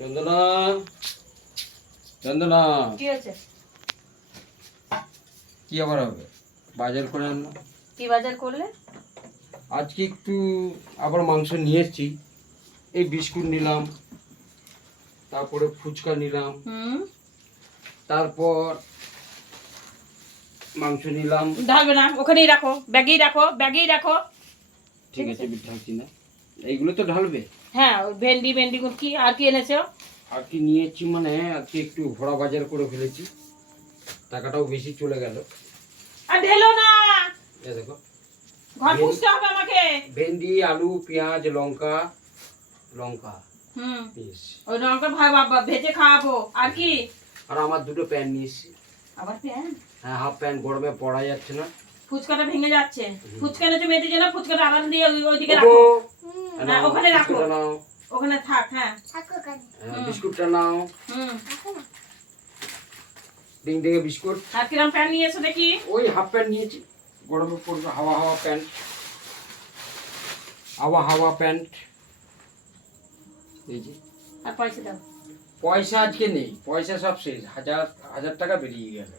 চন্দনা, চন্দনা, কি আছে? কি আবার হবে? বাজার করে আনলাম। কি বাজার করলে? আজকে একটু আবার মাংস নিয়ে এসেছি। এই বিস্কুট নিলাম, তারপরে ফুচকা নিলাম, তারপর মাংস নিলাম। ঢালবে না, ওখানেই রাখো, ব্যাগেই রাখো, ব্যাগেই রাখো। ঠিক আছে, আমি ঢালছি না। এইগুলো তো ঢালবে। হ্যাঁ, ওই ভেন্ডি ভেন্ডি কি আর কি এনেছো? আর কি নিয়েছি মানে আজকে একটু ভরা বাজার করে ফেলেছি, টাকাটাও বেশি চলে গেল। আর ঢেলো না, এই দেখো, ঘর পুষতে হবে আমাকে। ভেন্ডি, আলু, পেঁয়াজ, লঙ্কা, লঙ্কা পিস। ওই লঙ্কা ভেজে খাওয়াবো। আর কি? আর আমার দুটো প্যান্ট নিয়েছি। আবার প্যান্ট? হ্যাঁ, হাফ প্যান্ট, গরমে পরা যাচ্ছে না। ফুচকাটা ভেঙে যাচ্ছে। ফুচকা এনেছো মেয়েদের জন্য, ফুচকাটা আলাদা দিয়ে ওইদিকে ওগো, রাখো। নাও, ওখানে রাখো, বিস্কুটটা নাও। ওখানে থাক। হ্যাঁ, হ্যাঁ, বিস্কুটটা নাও। Ding ডিঙে biscuit. আর কিরম প্যান্ট নিয়ে এসো দেখি? ওই হাফ প্যান্ট নিয়েছি, গরমে পড়বে। হাওয়া হাওয়া প্যান্ট, হাওয়া হাওয়া প্যান্ট। এই যে। আর পয়সা দাও। পয়সা আজকে নেই, পয়সা সব শেষ। হাজার টাকা বেরিয়ে গেল।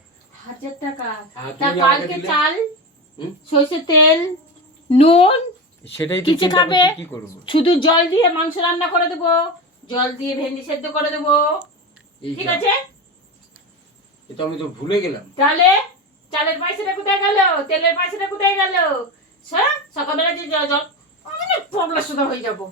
1000 টাকা? হ্যাঁ, তা তুমি আমাকে কালকে দিলে। চাল, হুম? সরষের তেল, নুন সেটাই তো কিছু চিন্তা খাবে? করছি কি করব। শুধু জল দিয়ে মাংস রান্না করে দেবো, জল দিয়ে ভেন্ডি সেদ্ধ করে দেবো। এই ঠিক যা। আছে? এটা আমি তো ভুলে গেলাম। তাহলে চালের পয়সাটা কোথায় গেল? তেলের পয়সাটা কোথায় গেল? সকালবেলা যে জল, আমি না প্রবলেম শুধু হয়ে যাবো।